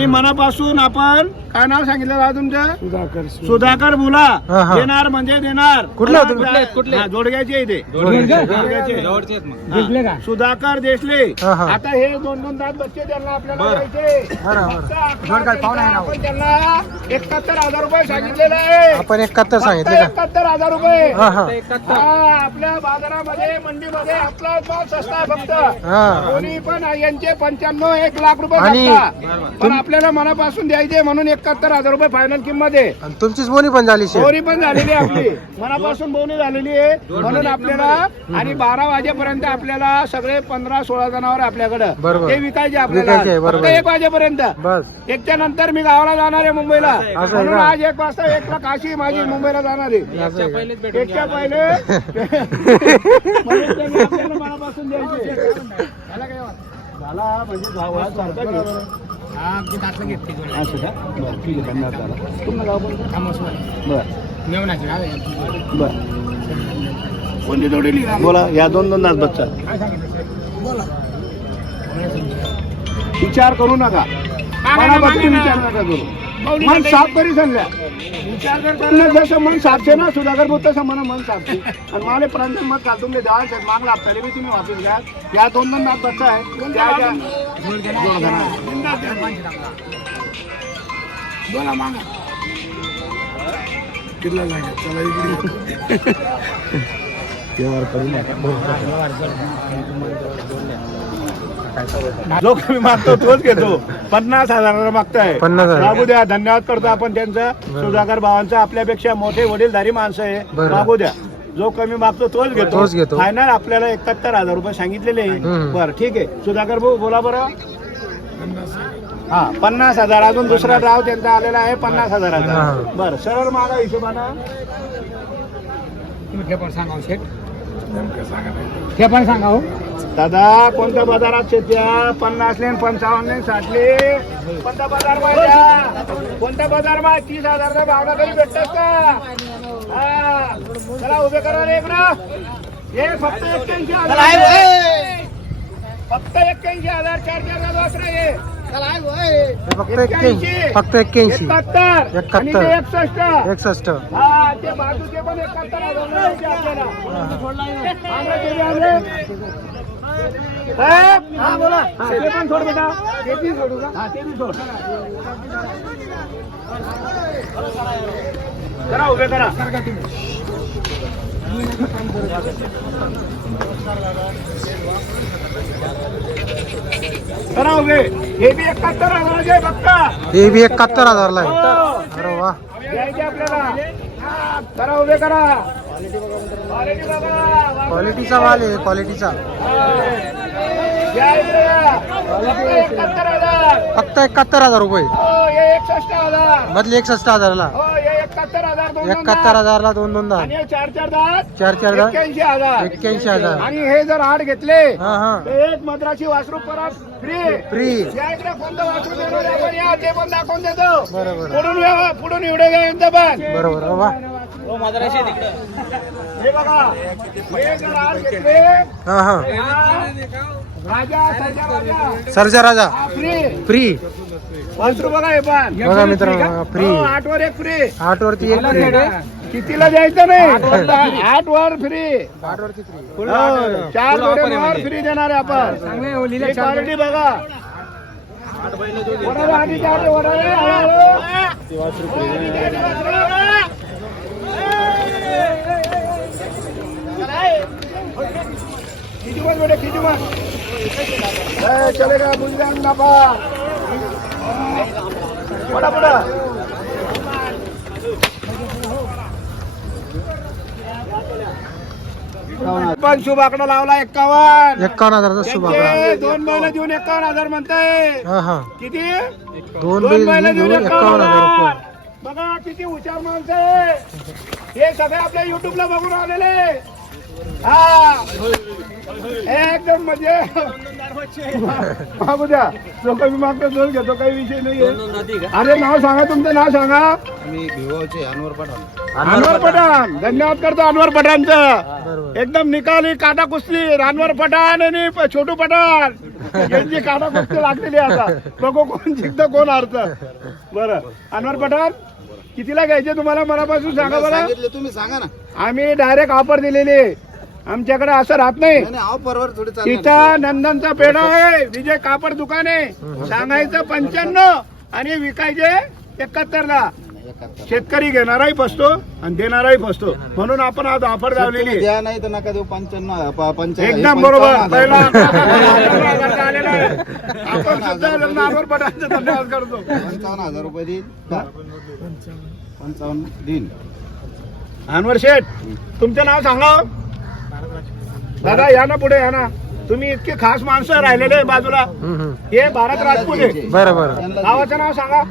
आणि मनापासून आपण काय नाव सांगितलं दादा तुमचं? सुधाकर सुधाकर हा, बोला हा. देणार म्हणजे देणार. कुठलं होतं? कुठले? हा, जोडग्याचे ते जोडग्याचे? हा. सुधाकर देशले. हा, हा. आता हे दोन दोन दात बच्चे त्यांना आपल्याला द्यायचे. बरं, बरं. फक्त आपला आपण त्यांना एकाहत्तर हजार रुपये सांगितलेलं आहे. आपण एकाहत्तर सांगितले का? एकाहत्तर हजार रुपये. हा हा. हा, आपल्या बाजारामध्ये मंडीमध्ये आपला माल सस्ता आहे फक्त. हा. कोणी पण यांचे पंच्याण्णव एक लाख रुपये आणि. पण आपल्याला मनापासून द्यायचे म्हणून एकाहत्तर हजार रुपये फायनल किंमत आहे. आणि तुमचीच बोनी पण झाली शेठ. बोरी पण झालेली आहे आपली. मनापासून बोनी झालेली आहे. म्हणून आपल्याला आणि बारा वाजेपर्यंत आपल्याला सगळे पंधरा सोळा जनावर आपल्याकडं. बरोबर. ते विकायचे आपल्याला. बरोबर. फक्त एक वाजेपर्यंत. बस. एकच्या नंतर मी गावाला जाणार आहे मुंबईला. आहे म्हणून का? आज एक वाजता एक अशी माझी मुंबईला जाणार आहे. असं आहे का? एकच्या पहिले. म्हणून त्यांनी आपल्याला मनापासून द्यायचे. झाला म्हणजे गावासारखा घेऊ. असं का? बरं, ठीक आहे, धन्यवाद दादा. तुमचं गाव कोणतं? बरं. बरं. कोणती जोडीली? बोला या दोन दोन दात बच्चा विचार करू नका मनापासून विचार नका करू मन साफ करी सांगल्या विचार करताना जसं मन साफचे ना सुधाकर बोलतो तसं मन मन आणि मला प्रांत मत का तुमले दहा शेत माग लागता रे मी तुम्ही वापस घ्या. या दोन दोन दात बच्चा आहे. त्या घाला. बोला मागा किल्ला लागेल. चला इकडे जो कमी मागतो तोच घेतो. पन्नास हजाराला मागताय. पन्नास हजार. मागू द्या धन्यवाद करतो आपण त्यांचं. सुधाकर भावांचं आपल्यापेक्षा मोठे वडीलधारी माणसं आहे. मागू द्या. जो कमी मागतो तोच घेतो. तोच घेतो. फायनल आपल्याला एकाहत्तर हजार रुपये सांगितलेले आहे. हम्म. बरं ठीक आहे. सुधाकर भाऊ बोला बरं. हा पन्नास हजार. अजून दुसरा राव त्यांचा आलेला आहे पन्नास हजाराचा. हा. बरं सरळ मागा हिशोबानं. ते पण सांगा हो. दादा कोणत्या बाजारात शेत्या पन्नासले आणि पंचावन्नले साठले. कोणता बाजार माहिती कोणता बाजार माहिती? तीस हजारचा भावना तरी भेटतात का? चला उभे करा रे इकडं हे फक्त एक्क्याऐंशी हजार फक्त एक्क्याऐंशी हजार चार चार हजार हे. फक्त एक्क्याऐंशी फक्त एक्क्याऐंशी एकाहत्तर एकाहत्तर. आणि ते एकसष्ट एकसष्ट हा ते बाजूचे पण एकाहत्तर हजार द्यायचे आपल्याला आंध्र ते बी आंध्र. साहेब, हा बोला। हा, ते पण सोड बेटा? ते बी सोडू का हा ते बी सोड करा उभे करा करा उभे हे बी एकाहत्तर हजाराचे आहे बघता हे बी एकाहत्तर हजारला आहे. हो. अरे वा. आपल्याला. करा. उभे. क्वालिटीचा माल आहे क्वालिटीचा. फक्त एकाहत्तर हजार. हजार रुपये. हो एकसष्ट हजार. मधले एकसष्ट हजारला. हे. एकाहत्तर हजार दोन एकाहत्तर. हजारला दोन दोन दहा. आणि हे चार चार दात चार चार दहा. एक्क्याऐंशी हजार. एक्क्याऐंशी हजार. आणि हे जर आठ घेतले हा हा. तर एक मद्राची वासरू परत फ्री फ्री या इकडे कोणतं वासरू देणार आहे? आपण या ते पण दाखवून देतो. बरोबर. पुढून या पुढून एवढे घ्या यांचं पण. बरोबर अरे वा. हे बघा हे जर आठ घेतले हा हा. हा, सरजा राजा. सर्जा राजा. हा, फ्री. बघा हे मित्रांनो फ्री हो, आठ वर एक फ्री. आठ वरती एक फ्री. कितीला द्यायचं नाही? आठ वर फ्री. आठ वरती फ्री. हो, चार वर फ्री देणार आहे आपण ही क्वालिटी बघा. वडाला आधी चार वडाले, चलेगा पडा पडा पण शुभ आकडा लावला एक्कावन्न. एक्कावन्न हजारचा शुभ आकडा दोन महिने देऊन एक्कावन्न हजार म्हणताय. हा हा. किती? दोन महिने देऊन एक्कावन्न हजार बघा किती हुशार माणसं हे सगळे आपल्या युट्यूबला बघून आलेले. हा. एकदम म्हणजे मागू द्या लोक मी मागतो दोन घेतो काही विषय नाहीये. अरे नाव सांगा तुमचं नाव सांगा. अनवर पठाण. धन्यवाद करतो अनवर पठाणचं. एकदम निकाली काटा कुसली अनवर पठाण आणि छोटू पठाण. यांची काटा फक्त लागलेली आता. बघू कोण जिंकतं कोण हारत. बरं. अनवर पठाण कितीला घ्यायचे तुम्हाला? मनापासून सांगा बरं. तुम्ही सांगा ना. आम्ही डायरेक्ट ऑफर दिलेली आमच्याकडे असं राहत नाही. तिथं नंदनचा पेढा आहे विजय कापड दुकान. आहे सांगायचं पंच्याण्णव आणि विकायचे एकाहत्तर ला. शेतकरी घेणाराही फसतो आणि देणाराही फसतो. म्हणून आपण आज ऑफर लावलेली द्या नाही तर नका देऊ पंच्याण्णव एकदम हे बरोबर पंचावन्न पहिला हजार. हजारचा आलेला आहे. आपण सुद्धा त्यांना अनवर पठाणचे धन्यवाद करतो. पंचावन्न हजार रुपये देईल? पंचावन्न. देईल अनवर शेठ तुमचं नाव सांगा दादा या ना पुढे या ना. तुम्ही इतके खास माणसं राहिलेले बाजूला. हे भारत राजपूत आहे. बरं बरं. त्यांना गावाचं नाव सांगा.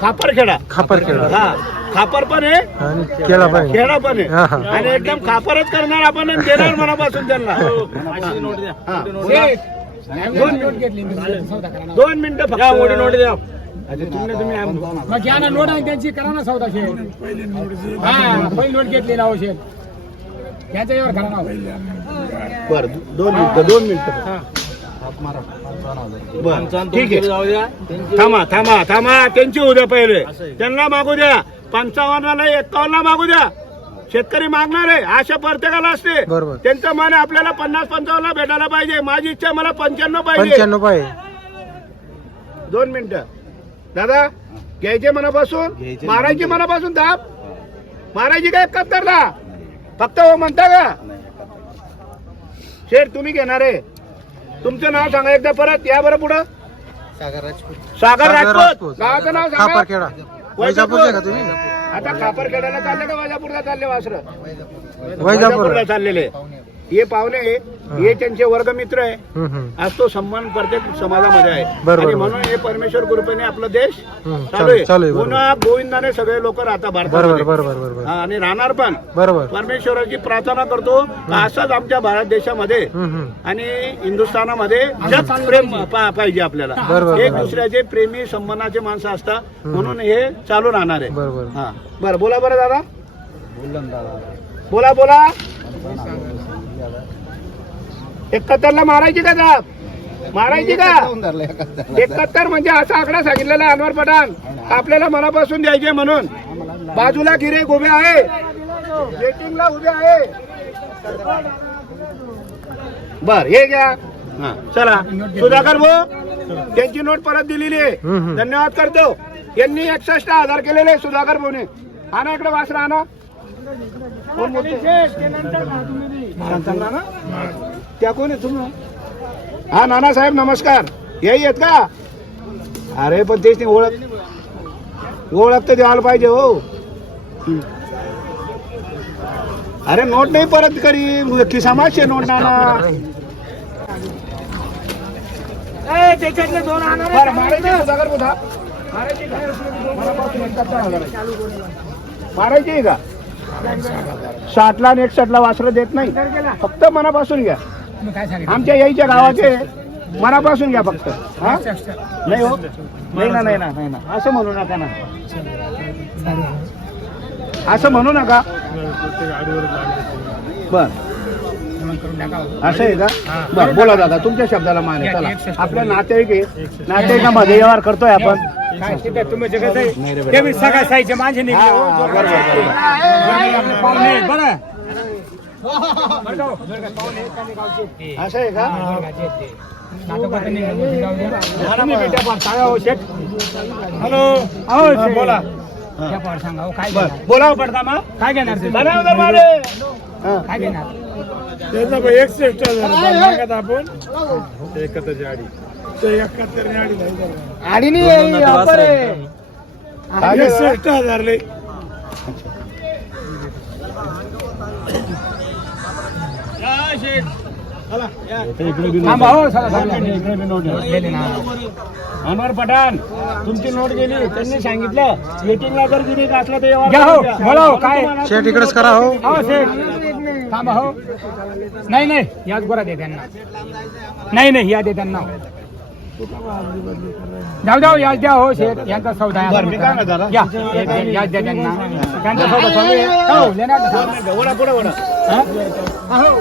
खापरखेडा. खापर केळं हा. खापर पण आहे. आणि केळा पाहिजे खेडा पण हा, आहे. आणि एकदम खापरच करणार आपण आणि देणार मनापासून त्यांना. हा. दोन नोट घेतली मी सौदा करा ना. दोन मिनिटं. फक्त. मोठी नोट द्या. अच्छा, तुम्ही तुम्ही आम- मग घ्या ना नोट आहे त्यांची करा ना सौदा शेत हा पहिली नोट घेतली ना हो यावर हो. बरं दोन मिनिटं दोन मिनिटं. हात मारा. पंचावन्न हजार. बरं ठीक आहे. थांबा थांबा थांबा. त्यांची उद्या पहिले. त्यांना मागू द्या. पंचावन्नला एकावन्नला मागू द्या. शेतकरी मागणार आहे. आशा प्रत्येकाला असते. बरोबर. त्यांचं मन आपल्याला पन्नास पंचावन्नला भेटायला पाहिजे. माझी इच्छा मला पंच्याण्णव पाहिजे. पाहिजे. दोन मिनिटं. दादा घ्यायचे मनापासून? मारायची. मनापासून. दाब. मारायची काय एकाहत्तरला फक्त हो म्हणता का? शेठ तुम्ही घेणार आहे. तुमचं नाव सांगा एकदा परत या बरं पुढं. सागर राजपूत. सागर राजपूत. गावाचं नाव खापर सांगा तुम्ही? आता खापर खेळायला चालले का वाजापूरला चालले वासर? वैजापूर चाललेले. हे पाहुणे हे. त्यांचे वर्गमित्र आहे. आज तो सन्मान प्रत्येक समाजामध्ये आहे. आणि म्हणून हे परमेश्वर कृपेने आपला देश चालू आहे. पुन्हा गोविंदाने सगळे लोक राहतात बरोबर भारतात आणि राहणार पण. बरोबर. परमेश्वराची प्रार्थना करतो का असंच आमच्या भारत देशामध्ये. आणि हिंदुस्थानामध्ये जग प्रेम पाहिजे आपल्याला. एक. दुसऱ्याचे प्रेमी संबंधाचे माणसं असतात. म्हणून हे चालू राहणार आहे. बरोबर. हा. बरं बोला बरं दादा. बोला बोला एकाहत्तरला मारायची का दाब मारायची का. एकाहत्तर म्हणजे असा आकडा सांगितलेला अनवर पठाण. आपल्याला मनापासून द्यायचे म्हणून. बाजूला गिरे उभे आहे. वेटिंगला उभे आहे. बर हे घ्या. हा, चला. सुधाकर भाऊ त्यांची नोट परत दिलेली आहे. धन्यवाद करतो. यांनी एकसष्ट हजार केलेले सुधाकर भाऊने. आणा इकडे वासरा आणा. त्या कोण आहे? तुम्ही हा. नानासाहेब नमस्कार. याही आहेत का? अरे पण तेच नाही ओळख ओळख तर द्यायला पाहिजे हो. हं. अरे नोट नाही परत करी. खिसामाचे नोट नाना? मारायची का? साठला आणि एकसष्टला वासरं देत नाही. फक्त मनापासून घ्या. आमच्या याईच्या गावाचे मनापासून घ्या फक्त. हा? नाही हो. नाही ना नाही ना नाही ना. असं म्हणू नका ना. असं म्हणू नका. बर. असं आहे का? बर बोला दादा तुमच्या शब्दाला मान आहे. चला. आपल्या नातेवाईक नातेवाईकामध्ये व्यवहार करतोय आपण. तुम्ही सगळ्या साईचे माझे निघले हो. हा, पाहुणे, बरं. असं आहे का? हो हॅलो. हो. बोला. सांगा काय घेणार? बोलावं पडता मग. काय घेणार? ते? बनाव दर मारे हा. नाही ऑफर आहे. हजार हो. अनवर पठाण तुमची नोट गेली. त्यांनी सांगितलं वेटिंगला जर गिरीक असलं तर हो, हो, काय? शेट इकडेच करा हो. हो शेठ. थांबा हो नाही नाही याच गोरा दे त्यांना. नाही नाही या दे त्यांना. जाऊ जाऊ याच द्या हो शेठ यांचा सौदा आहे. बरं, मी काय म्हणतो दादा? या एक द्या, याच द्या त्यांना त्यांचा सौदा चालू आहे हो, का? हा? हो.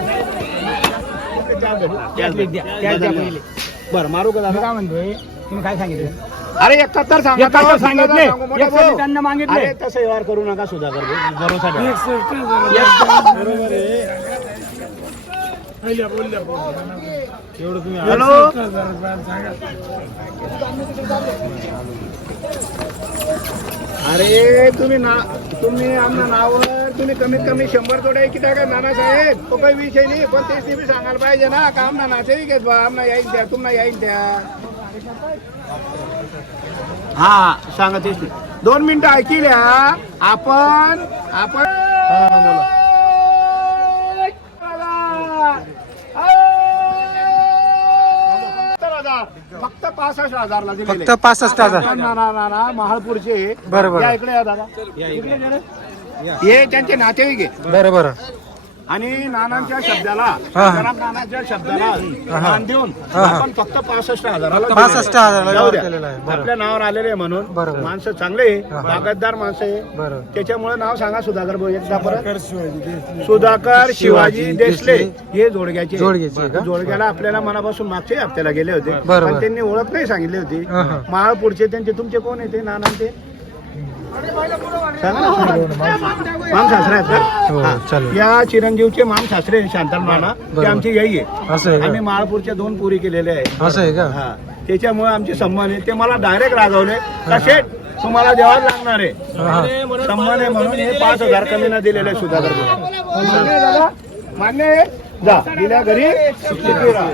त्याच द्या पहिले. बरं मारू का मी दादा काय म्हणतोय तुम्ही काय सांगितलं अरे एकाहत्तर सांगा एकाहत्तर सांगितले. सांगू, मोठा एकसष्ट भाऊ. त्यांना मागितले. अरे तसं व्यवहार करू नका सुधाकर भाऊ. भरोसा ठेवा. हॅलो अरे तुम्ही ना तुम्ही आमच्या नावावर तुम्ही कमीत कमी शंभर तोडे किती टाका नाना साहेब. तो काही विषय नाही पण तेच तुम्ही सांगायला पाहिजे ना. का आमना नाते घेत बा आमना येईन त्या तुम्हाला येईन त्या हा सांगा तेच. दोन मिनिटं ऐकिल्या आपण आपण पासष्ट हजारला दिलेले. फक्त पासष्ट हजार. ना ना ना ना महाळपूरचे बरं, बरं. या इकडे या दादा इकडे या. हे त्यांचे नातेवाईक आहे बरं बरं आणि नानांच्या शब्दाला. जनाब नानांच्या शब्दाला मान देऊन. आपण फक्त पासष्ट हजाराला. 65 हजाराला जाऊ द्या. व्यवहार केलेला आहे. बरं. आपल्या नावावर आलेले आहे म्हणून. माणसं चांगले आहे. बागायतदार माणसं आहे त्याच्यामुळे नाव सांगा सुधाकर भाऊ एकदा परत सुधाकर शिवाजी देशले हे जोडग्याचे जोडग्याचे आहे का? जोडग्याला आपल्याला मनापासून मागच्या हप्त्याला गेले होते पण. त्यांनी ओळख नाही सांगितली होती हा, हा. महाळपूरचे त्यांचे तुमचे कोण आहे ते नाना ते सांगा ना. माम सासरे आहेत हो, चालेल. या चिरंजीवचे माम सासरे शांतन नाना ते बरोबर. आमची याई आहे. असं आहे आम्ही का महाळपूरच्या दोन पुरी केलेले आहे असं आहे का? हा. त्याच्यामुळे आमचे सन्मान आहे. ते मला डायरेक्ट रागवले. का शेठ तुम्हाला द्यावाच लागणार आहे? हा, हा. सन्मान आहे म्हणून हे पाच हजार कमी न दिलेले सुधाकर. मान्य आहे दादा मान्य आहे. जा दिल्या घरी. सुखी राहा